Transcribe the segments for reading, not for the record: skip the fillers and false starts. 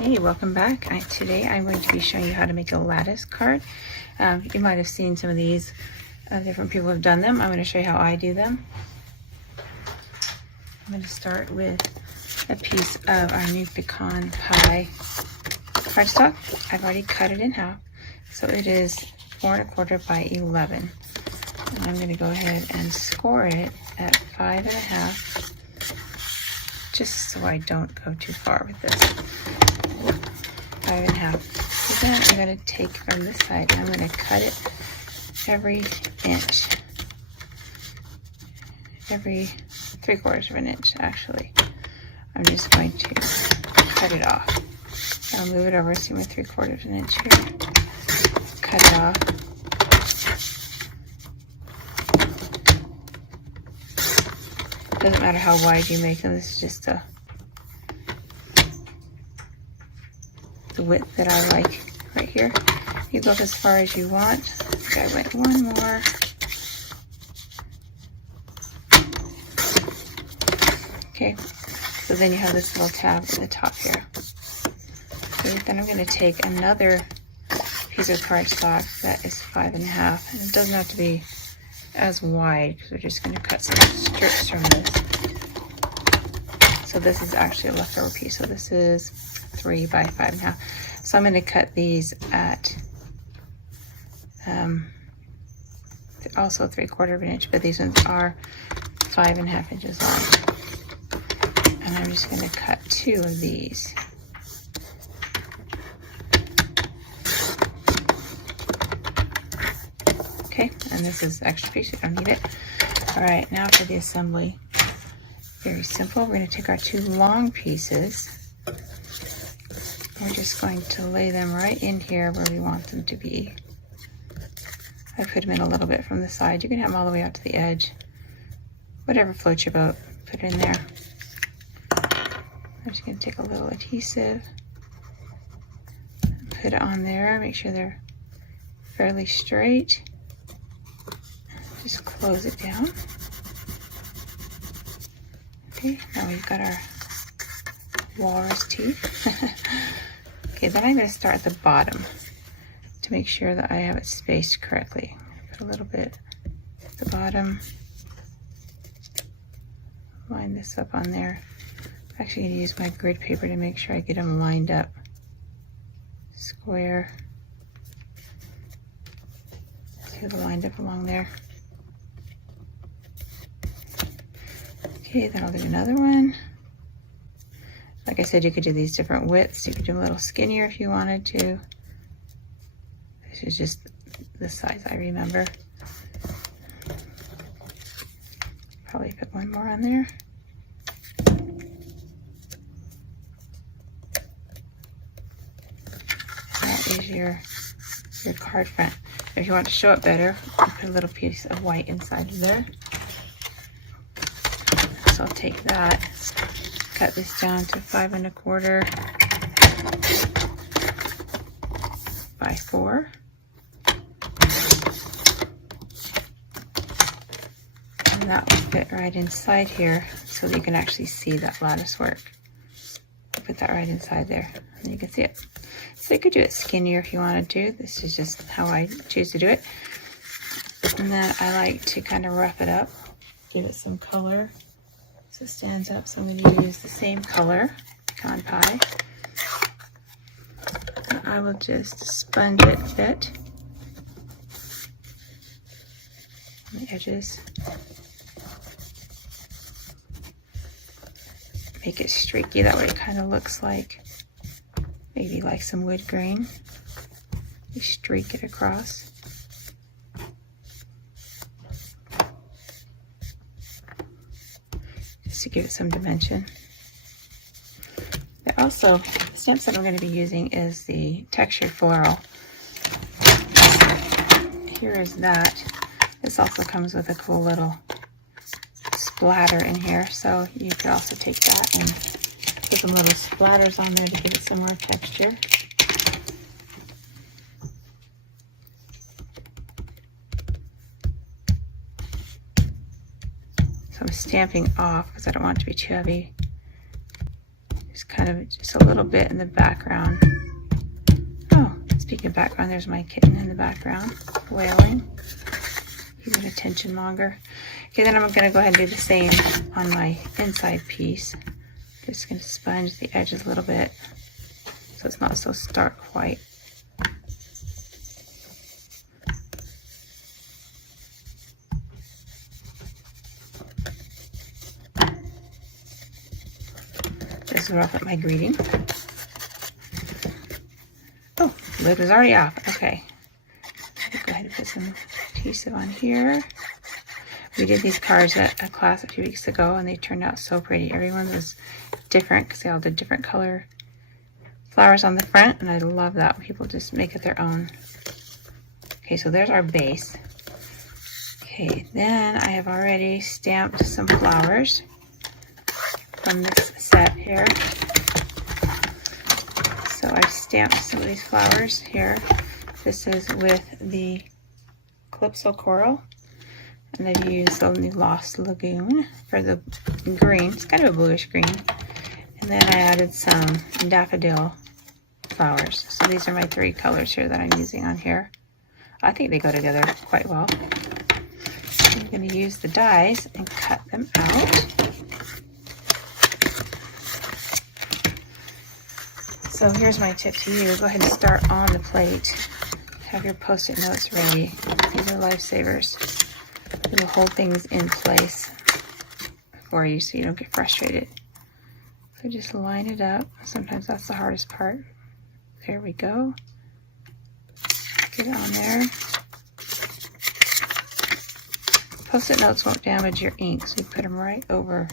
Hey, welcome back. Today I'm going to be showing you how to make a lattice card. You might have seen some of these. Different people have done them. I'm going to show you how I do them. I'm going to start with a piece of our new pecan pie cardstock. I've already cut it in half, so it is 4 1/4 by 11. And I'm going to go ahead and score it at 5 1/2, just so I don't go too far with this. 5 1/2. So then I'm going to take from this side and I'm going to cut it every inch, every 3/4 of an inch actually. I'm just going to cut it off. I'll move it over, see my 3/4 of an inch here. Cut it off. Doesn't matter how wide you make them, this is just the width that I like right here. You go as far as you want. I think I went one more. Okay, so then you have this little tab at the top here. Okay, then I'm going to take another piece of cardstock that is 5 1/2, and it doesn't have to be as wide because we're just going to cut some strips from this. So this is actually a leftover piece. So this is 3 by 5 1/2. So I'm going to cut these at also 3/4 of an inch, but these ones are 5 1/2 inches long. And I'm just going to cut 2 of these. Okay, and this is extra piece, you don't need it. All right, now for the assembly. Very simple. We're going to take our 2 long pieces. We're just going to lay them right in here where we want them to be. I put them in a little bit from the side. You can have them all the way out to the edge. Whatever floats your boat, put it in there. I'm just going to take a little adhesive, put it on there, make sure they're fairly straight. Just close it down. Okay, now we've got our walrus teeth. Okay, then I'm going to start at the bottom to make sure that I have it spaced correctly. Put a little bit at the bottom. Line this up on there. I'm actually going to use my grid paper to make sure I get them lined up. Square. See the lined up along there. Okay, then I'll do another one. Like I said, you could do these different widths. You could do them a little skinnier if you wanted to. This is just the size I remember. Probably put one more on there. That is your card front. If you want to show it better, you put a little piece of white inside of there. So I'll take that, cut this down to 5 1/4 by 4. And that will fit right inside here so that you can actually see that lattice work. Put that right inside there and you can see it. So you could do it skinnier if you wanted to. This is just how I choose to do it. And then I like to kind of rough it up, give it some color. So it stands up, so I'm going to use the same color, pecan pie. And I will just sponge it a bit on the edges. Make it streaky, that way it kind of looks like, maybe like some wood grain. You streak it across. To give it some dimension. But also, the stamps that I'm going to be using is the textured floral. Here is that. This also comes with a cool little splatter in here, so you could also take that and put some little splatters on there to give it some more texture. So I'm stamping off because I don't want it to be too heavy. Just kind of, just a little bit in the background. Oh, speaking of background, there's my kitten in the background, wailing. He's an attention monger. Okay, then I'm gonna go ahead and do the same on my inside piece. Just gonna sponge the edges a little bit so it's not so stark white. This is off at my greeting. Oh, lid was already off. Okay. Go ahead and put some adhesive on here. We did these cards at a class a few weeks ago and they turned out so pretty. Everyone was different because they all did different color flowers on the front, and I love that when people just make it their own. Okay, so there's our base. Okay, then I have already stamped some flowers from this set here. So I've stamped some of these flowers here. This is with the Calypso Coral, and I've used the new Lost Lagoon for the green. It's kind of a bluish green. And then I added some daffodil flowers. So these are my 3 colors here that I'm using on here. I think they go together quite well. I'm going to use the dies and cut them out. So here's my tip to you. Go ahead and start on the plate. Have your Post-it notes ready. These are lifesavers. It'll hold things in place for you so you don't get frustrated. So just line it up. Sometimes that's the hardest part. There we go. Get it on there. Post-it notes won't damage your ink, so you put them right over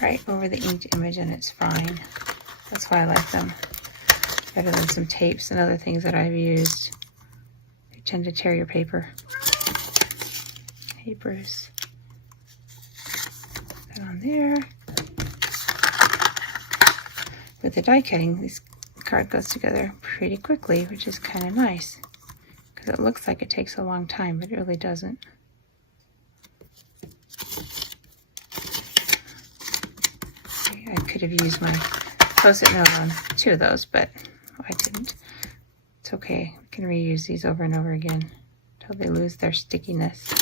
the inked image and it's fine. That's why I like them better than some tapes and other things that I've used. They tend to tear your paper. Papers. Put that on there. With the die cutting, this card goes together pretty quickly, which is kind of nice because it looks like it takes a long time, but it really doesn't. I could have used my Post-it note on 2 of those, but I didn't. It's okay. We can reuse these over and over again until they lose their stickiness.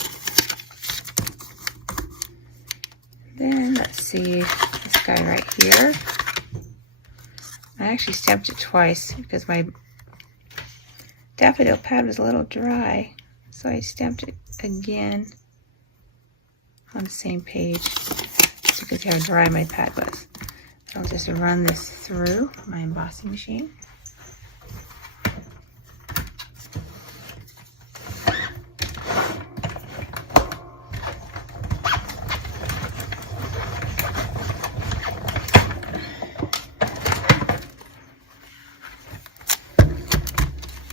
Then let's see this guy right here. I actually stamped it twice because my daffodil pad was a little dry, so I stamped it again on the same page so you can see how dry my pad was. I'll just run this through my embossing machine.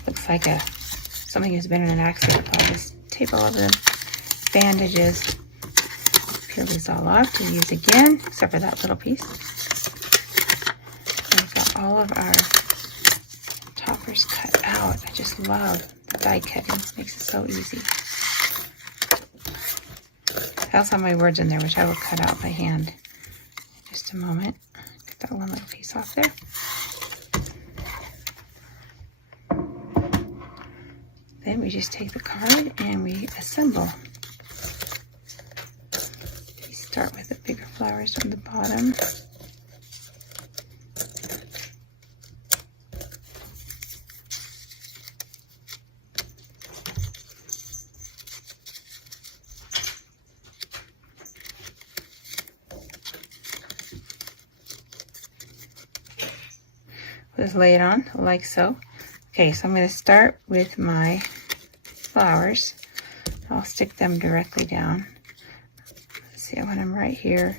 Looks like something has been in an accident. I'll just tape all of the bandages. Peel these all off to use again, except for that little piece. We've got all of our toppers cut out. I just love the die cutting. It makes it so easy. I also have my words in there, which I will cut out by hand in just a moment. Get that one little piece off there. Then we just take the card and we assemble. We start with the bigger flowers on the bottom. Just lay it on like so. Okay, so I'm going to start with my flowers. I'll stick them directly down. Let's see, I want them right here.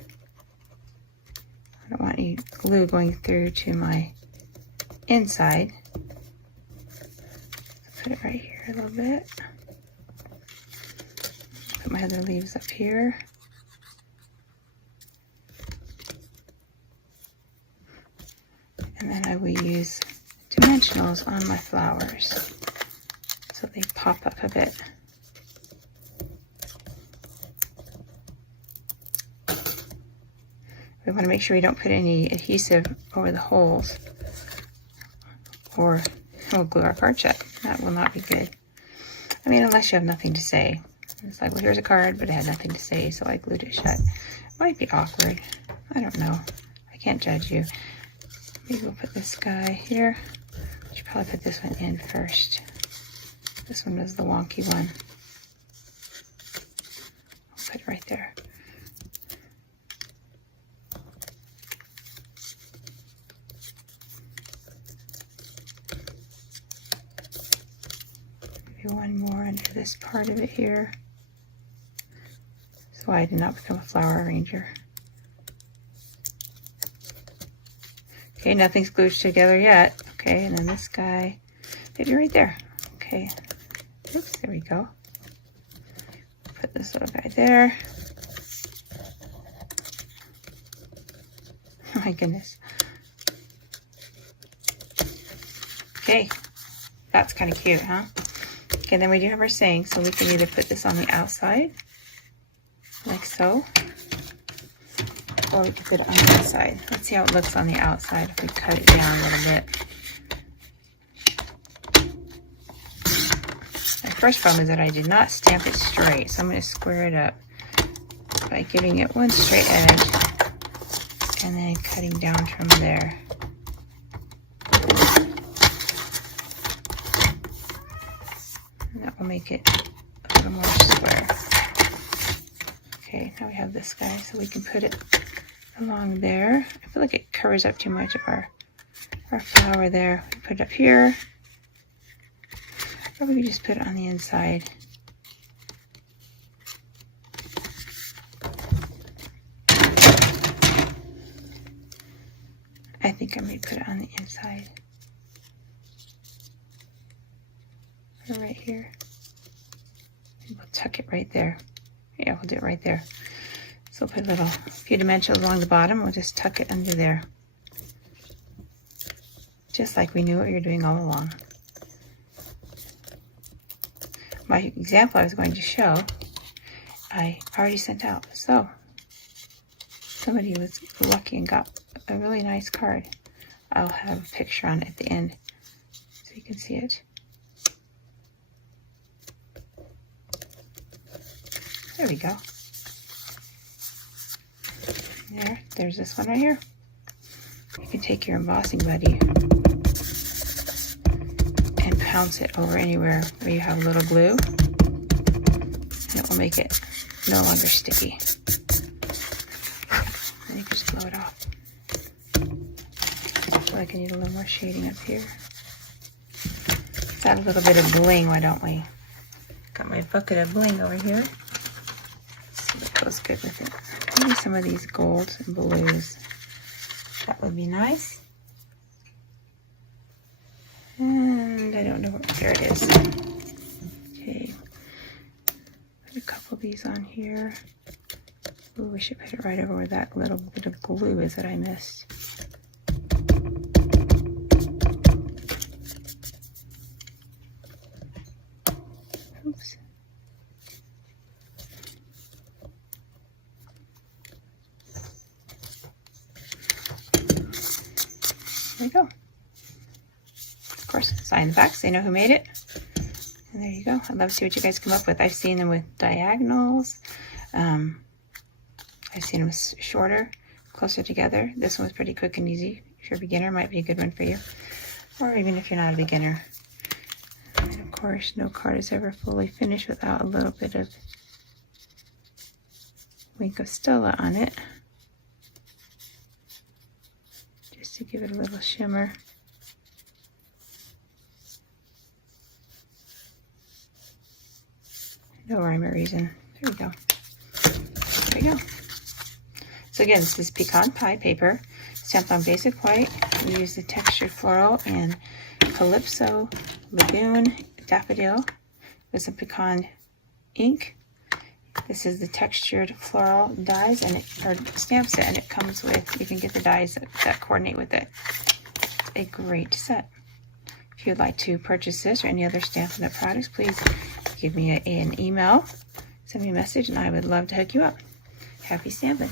I don't want any glue going through to my inside. Put it right here a little bit. Put my other leaves up here. And then I will use dimensionals on my flowers so they pop up a bit. We want to make sure we don't put any adhesive over the holes, or we'll glue our card shut. That will not be good. I mean, unless you have nothing to say. It's like, well, here's a card, but it had nothing to say, so I glued it shut. It might be awkward. I don't know. I can't judge you. Maybe we'll put this guy here. I should probably put this one in first. This one was the wonky one. I'll put it right there. Maybe one more under this part of it here. That's why I did not become a flower arranger. Okay, nothing's glued together yet. Okay, and then this guy, maybe right there. Okay, oops, there we go. Put this little guy there. Oh my goodness. Okay, that's kind of cute, huh? Okay, then we do have our saying, so we can either put this on the outside, like so, or we can put it on the inside. Let's see how it looks on the outside if we cut it down a little bit. My first problem is that I did not stamp it straight, so I'm going to square it up by giving it one straight edge and then cutting down from there. And that will make it a little more square. Okay, now we have this guy, so we can put it along there. I feel like it covers up too much of our flower there. We put it up here. Or we just put it on the inside. I think I may put it on the inside. Or right here. And we'll tuck it right there. Yeah, we'll do it right there. So we'll put a few dimensions along the bottom. We'll just tuck it under there. Just like we knew what we were doing all along. My example I was going to show, I already sent out. So somebody was lucky and got a really nice card. I'll have a picture on it at the end so you can see it. There we go. There's this one right here. You can take your embossing buddy and pounce it over anywhere where you have a little glue, and it will make it no longer sticky. And you can just blow it off. I feel like I need a little more shading up here. Let's add a little bit of bling, why don't we? Got my bucket of bling over here. Let's see what goes good with it. Maybe some of these golds and blues. That would be nice. And I don't know where, there it is. Okay. Put a couple of these on here. Ooh, we should put it right over where that little bit of glue is that I missed. Oops. There you go. Of course, sign the back so they know who made it. And there you go. I'd love to see what you guys come up with. I've seen them with diagonals. I've seen them shorter, closer together. This one was pretty quick and easy. If you're a beginner, it might be a good one for you. Or even if you're not a beginner. And of course, no card is ever fully finished without a little bit of wink of Stella on it. Just to give it a little shimmer. No rhyme or reason. There we go. There we go. So again, this is pecan pie paper, stamped on basic white. We use the textured floral and Calypso Lagoon Daffodil with some pecan ink. This is the textured floral dies and or stamp set, and it comes with, you can get the dies that coordinate with it. It's a great set. If you'd like to purchase this or any other Stampin' Up! Products, please give me an email, send me a message, and I would love to hook you up. Happy stamping!